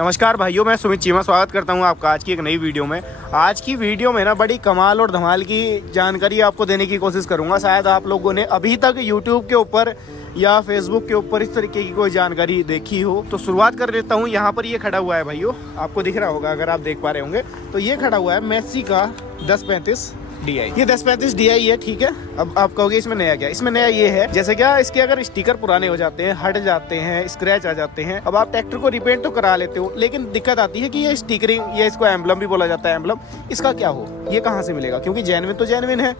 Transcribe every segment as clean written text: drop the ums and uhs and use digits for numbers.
नमस्कार भाइयों, मैं सुमित चीमा स्वागत करता हूं आपका आज की एक नई वीडियो में। आज की वीडियो में ना बड़ी कमाल और धमाल की जानकारी आपको देने की कोशिश करूंगा। शायद आप लोगों ने अभी तक यूट्यूब के ऊपर या फेसबुक के ऊपर इस तरीके की कोई जानकारी देखी हो। तो शुरुआत कर लेता हूं। यहाँ पर ये खड़ा हुआ है भाइयों, आपको दिख रहा होगा अगर आप देख पा रहे होंगे तो ये खड़ा हुआ है मेसी का 1035 DI। ये 1035 DI है, ठीक है। अब आप कहोगे इसमें नया क्या? इसमें नया ये है, जैसे क्या इसके अगर स्टिकर पुराने हो जाते हैं, हट जाते हैं, स्क्रैच आ जाते हैं, अब आप ट्रैक्टर को रिपेंट तो करा लेते हो, लेकिन दिक्कत आती है कि ये स्टिकरिंग, ये इसको एम्बलम भी बोला जाता है, एम्बलम, इसका क्या हो, ये कहाँ से मिलेगा? क्योंकि जेन्युइन तो जेन्युइन है।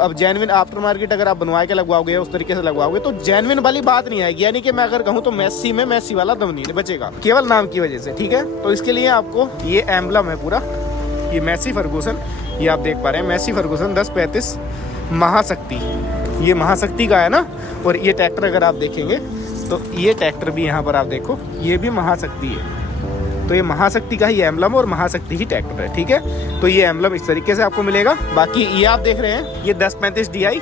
अब जेन्युइन आफ्टर मार्केट अगर आप बनवा के लगवाओगे, उस तरीके से लगवाओगे तो जेन्युइन वाली बात नहीं आएगी। यानी कि मैं अगर कहूँ तो मेसी में मेसी वाला दम नहीं बचेगा, केवल नाम की वजह से, ठीक है। तो इसके लिए आपको ये एम्बलम है पूरा, ये मेसी फर्गूसन, ये आप देख पा रहे हैं मेसी फर्गूसन 1035 महाशक्ति, ये महाशक्ति का है ना। और ये ट्रैक्टर अगर आप देखेंगे तो ये ट्रैक्टर भी यहाँ पर आप देखो, ये भी महाशक्ति है। तो ये महाशक्ति का ही एम्बलम और महाशक्ति ही ट्रैक्टर है, ठीक है। तो ये एम्बलम इस तरीके से आपको मिलेगा। बाकी ये आप देख रहे हैं ये 1035 DI,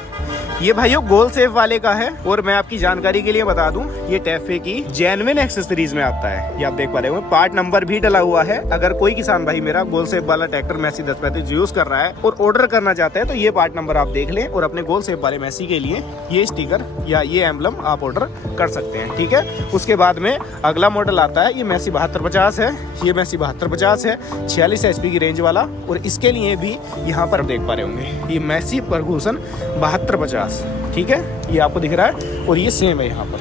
ये भाइयों गोल सेफ वाले का है। और मैं आपकी जानकारी के लिए बता दूं, ये टैफे की जेन्युइन एक्सेसरीज में आता है। ये आप देख पा रहे हो, पार्ट नंबर भी डला हुआ है। अगर कोई किसान भाई मेरा गोल सेफ वाला ट्रैक्टर मेसी 1035 यूज कर रहा है और ऑर्डर करना चाहता है तो ये पार्ट नंबर आप देख लें और अपने गोल सेफ वाले मेसी के लिए ये स्टिकर या ये एम्बलम आप ऑर्डर कर सकते हैं, ठीक है। उसके बाद में अगला मॉडल आता है, ये मेसी 7250 है। ये मेसी 7250 है, 46 HP की रेंज वाला। और इसके लिए भी यहाँ पर देख पा रहे होंगे, ये मेसी फर्गूसन 7250, ठीक है, ये आपको दिख रहा है। और ये सेम है यहाँ पर,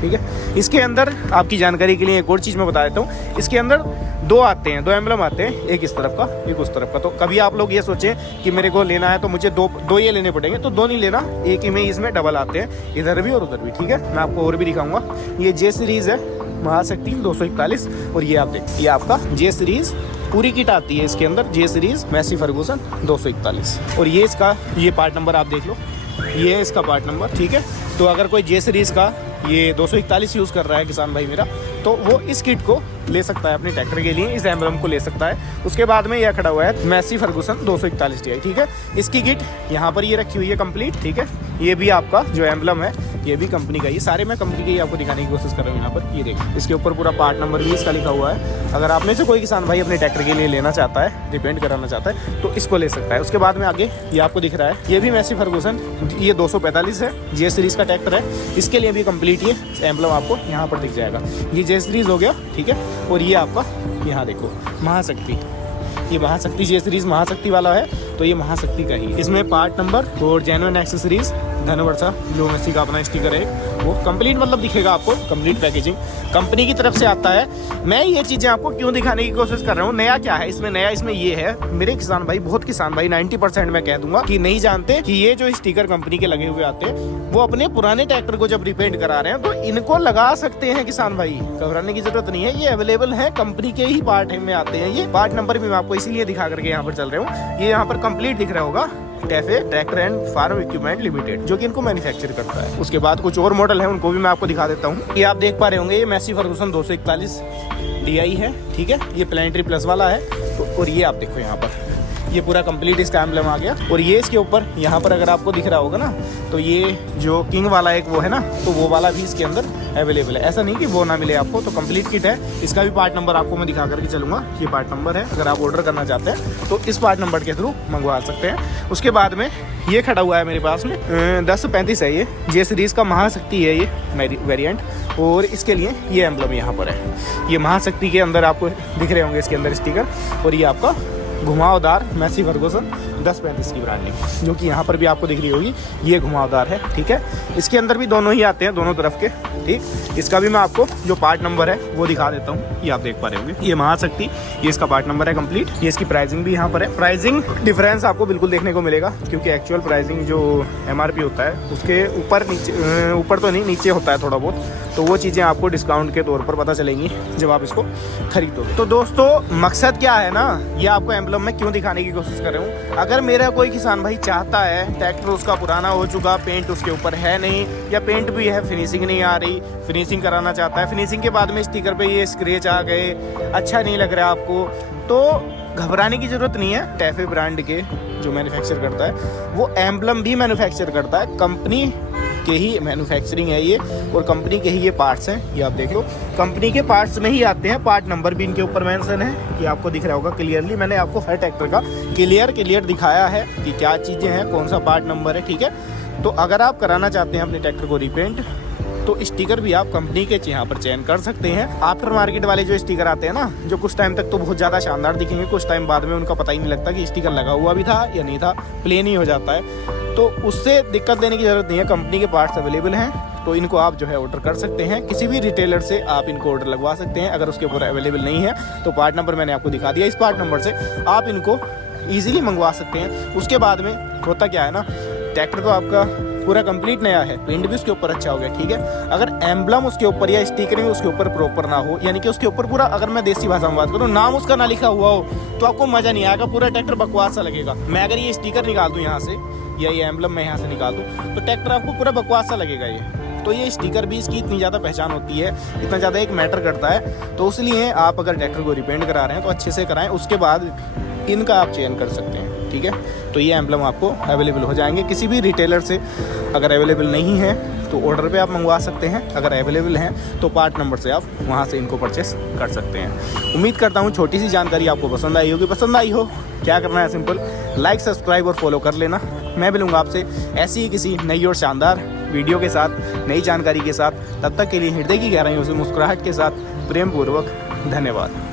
ठीक है। इसके अंदर आपकी जानकारी के लिए एक और चीज़ मैं बता देता हूँ, इसके अंदर दो आते हैं, दो एम्बलम आते हैं, एक इस तरफ का एक उस तरफ का। तो कभी आप लोग ये सोचें कि मेरे को लेना है तो मुझे दो ये लेने पड़ेंगे, तो दो नहीं लेना, एक ही में इसमें डबल आते हैं, इधर भी और उधर भी, ठीक है। मैं आपको और भी दिखाऊंगा। ये जे सीरीज़ है महाशक्ति 241, और ये आप देखिए, ये आपका जे सीरीज़ पूरी किट आती है इसके अंदर, जे सीरीज़ मेसी फर्गूसन 241। और ये इसका ये पार्ट नंबर आप देख लो, ये है इसका पार्ट नंबर, ठीक है। तो अगर कोई जे सीरीज़ का ये 241 यूज़ कर रहा है किसान भाई मेरा, तो वो इस किट को ले सकता है अपने ट्रैक्टर के लिए, इस एम्बलम को ले सकता है। उसके बाद में यह खड़ा हुआ है मेसी फर्गूसन 241 DI, ठीक है। इसकी किट यहाँ पर ये रखी हुई है कंप्लीट, ठीक है। ये भी आपका जो एम्बलम है ये भी कंपनी का, ये सारे मैं कंपनी के ही आपको दिखाने की कोशिश कर रहा हूँ। यहाँ पर ये देखिए, इसके ऊपर पूरा पार्ट नंबर भी इसका लिखा हुआ है। अगर आप में से कोई किसान भाई अपने ट्रैक्टर के लिए लेना चाहता है, रिपेंट कराना चाहता है, तो इसको ले सकता है। उसके बाद में आगे ये आपको दिख रहा है, ये भी मेसी फर्गूसन, ये 245 है, जे सीरीज़ का ट्रैक्टर है। इसके लिए भी कंप्लीट ये एम्बलम आपको यहाँ पर दिख जाएगा। ये जे सीरीज़ हो गया, ठीक है। और ये आपका यहाँ देखो महाशक्ति, ये महाशक्ति जे सीरीज़ महाशक्ति वाला है, तो ये महाशक्ति का ही। इसमें पार्ट नंबर और जेन्युइन एक्सेसरीज, धनवर्षा जो मेसी का अपना स्टिकर है वो कंप्लीट मतलब दिखेगा आपको, कंप्लीट पैकेजिंग कंपनी की तरफ से आता है। मैं ये चीज़ें आपको क्यों दिखाने की कोशिश कर रहा हूँ, नया क्या है इसमें? नया इसमें ये है, मेरे किसान भाई, बहुत किसान भाई 90% मैं कह दूंगा कि नहीं जानते कि ये जो स्टिकर कंपनी के लगे हुए आते हैं वो अपने पुराने ट्रैक्टर को जब रिपेंट करा रहे हैं तो इनको लगा सकते हैं किसान भाई, घबराने की जरूरत नहीं है। ये अवेलेबल है, कंपनी के ही पार्ट में आते हैं। ये पार्ट नंबर भी मैं आपको इसीलिए दिखा करके यहाँ पर चल रहा हूँ। ये यहाँ पर कंप्लीट दिख रहा होगा, TAFE tractor and farm equipment limited, जो कि इनको मैन्युफैक्चर करता है। उसके बाद कुछ और मॉडल है, उनको भी मैं आपको दिखा देता हूँ। ये आप देख पा रहे होंगे, ये मेसी फर्गूसन 241 DI है, ठीक है। ये प्लानिटरी प्लस वाला है। तो और ये आप देखो यहाँ पर ये पूरा कंप्लीट इसका एम्बलम आ गया। और ये इसके ऊपर यहाँ पर अगर आपको दिख रहा होगा ना, तो ये जो किंग वाला एक वो है ना, तो वो वाला भी इसके अंदर अवेलेबल है। ऐसा नहीं कि वो ना मिले आपको, तो कंप्लीट किट है। इसका भी पार्ट नंबर आपको मैं दिखा करके चलूँगा, ये पार्ट नंबर है। अगर आप ऑर्डर करना चाहते हैं तो इस पार्ट नंबर के थ्रू मंगवा सकते हैं। उसके बाद में ये खड़ा हुआ है मेरे पास में 1035 है, ये जे सीरीज़ का महाशक्ति है ये वेरिएंट। और इसके लिए ये एम्बलम यहाँ पर है, ये महाशक्ति के अंदर आपको दिख रहे होंगे इसके अंदर स्टिकर। और ये आपका घुमावदार मेसी फर्गूसन 1035 की ब्रांडिंग, जो कि यहाँ पर भी आपको दिख रही होगी, ये घुमावदार है, ठीक है। इसके अंदर भी दोनों ही आते हैं, दोनों तरफ के, ठीक। इसका भी मैं आपको जो पार्ट नंबर है वो दिखा देता हूँ, ये आप देख पा रहे होंगे, ये महाशक्ति, ये इसका पार्ट नंबर है कंप्लीट। ये इसकी प्राइसिंग भी यहाँ पर है। प्राइसिंग डिफरेंस आपको बिल्कुल देखने को मिलेगा, क्योंकि एक्चुअल प्राइसिंग जो MRP होता है उसके ऊपर नीचे, ऊपर तो नहीं, नीचे होता है थोड़ा बहुत, तो वो चीज़ें आपको डिस्काउंट के तौर पर पता चलेंगी जब आप इसको खरीदोगे। तो दोस्तों मकसद क्या है ना, ये आपको एम्बलम में क्यों दिखाने की कोशिश कर रहा हूँ। अगर मेरा कोई किसान भाई चाहता है, ट्रैक्टर उसका पुराना हो चुका, पेंट उसके ऊपर है नहीं, या पेंट भी है, फिनिशिंग नहीं आ रही, फिनिशिंग कराना चाहता है, फिनिशिंग के बाद में स्टिकर पे ये स्क्रैच आ गए, अच्छा नहीं लग रहा आपको, तो घबराने की ज़रूरत नहीं है। टैफे ब्रांड के जो मैन्युफैक्चर करता है वो एम्बलम भी मैन्युफैक्चर करता है, कंपनी के ही मैन्युफैक्चरिंग है ये, और कंपनी के ही ये पार्ट्स हैं। ये आप देख लो, कंपनी के पार्ट्स में ही आते हैं। पार्ट नंबर भी इनके ऊपर मेंशन है, ये आपको दिख रहा होगा क्लियरली। मैंने आपको हर ट्रैक्टर का क्लियर दिखाया है कि क्या चीज़ें हैं, कौन सा पार्ट नंबर है, ठीक है। तो अगर आप कराना चाहते हैं अपने ट्रैक्टर को रिपेंट, तो स्टिकर भी आप कंपनी के यहाँ पर चयन कर सकते हैं। आफ्टर मार्केट वाले जो स्टिकर आते हैं ना, जो कुछ टाइम तक तो बहुत ज़्यादा शानदार दिखेंगे, कुछ टाइम बाद में उनका पता ही नहीं लगता कि स्टिकर लगा हुआ भी था या नहीं था, प्लेन ही हो जाता है। तो उससे दिक्कत लेने की ज़रूरत नहीं है, कंपनी के पार्ट्स अवेलेबल हैं, तो इनको आप जो है ऑर्डर कर सकते हैं। किसी भी रिटेलर से आप इनको ऑर्डर लगवा सकते हैं। अगर उसके ऊपर अवेलेबल नहीं है तो पार्ट नंबर मैंने आपको दिखा दिया, इस पार्ट नंबर से आप इनको ईजिली मंगवा सकते हैं। उसके बाद में होता क्या है ना, ट्रैक्टर तो आपका पूरा कंप्लीट नया है, पेंट भी उसके ऊपर अच्छा हो गया, ठीक है। अगर एम्बलम उसके ऊपर या स्टिकरिंग उसके ऊपर प्रॉपर ना हो, यानी कि उसके ऊपर पूरा, अगर मैं देसी भाषा में बात करूँ, नाम उसका ना लिखा हुआ हो, तो आपको मज़ा नहीं आएगा, पूरा ट्रैक्टर बकवास सा लगेगा। मैं अगर ये स्टिकर निकाल दूँ यहाँ से, या ये एम्बलम मैं यहाँ से निकाल दूँ, तो ट्रैक्टर आपको पूरा बकवास सा लगेगा ये। तो ये स्टिकर भी इसकी इतनी ज़्यादा पहचान होती है, इतना ज़्यादा एक मैटर करता है। तो इसलिए आप अगर ट्रैक्टर को रिपेंट करा रहे हैं तो अच्छे से कराएं, उसके बाद इनका आप चयन कर सकते हैं, ठीक है। तो ये एम्बलम आपको अवेलेबल हो जाएंगे किसी भी रिटेलर से। अगर अवेलेबल नहीं है तो ऑर्डर पे आप मंगवा सकते हैं, अगर अवेलेबल हैं तो पार्ट नंबर से आप वहाँ से इनको परचेस कर सकते हैं। उम्मीद करता हूँ छोटी सी जानकारी आपको पसंद आई होगी। पसंद आई हो, क्या करना है, सिंपल लाइक, सब्सक्राइब और फॉलो कर लेना। मैं मिलूँगा आपसे ऐसी ही किसी नई और शानदार वीडियो के साथ, नई जानकारी के साथ। तब तक के लिए हृदय की गहराइयों से मुस्कुराहट के साथ प्रेम पूर्वक धन्यवाद।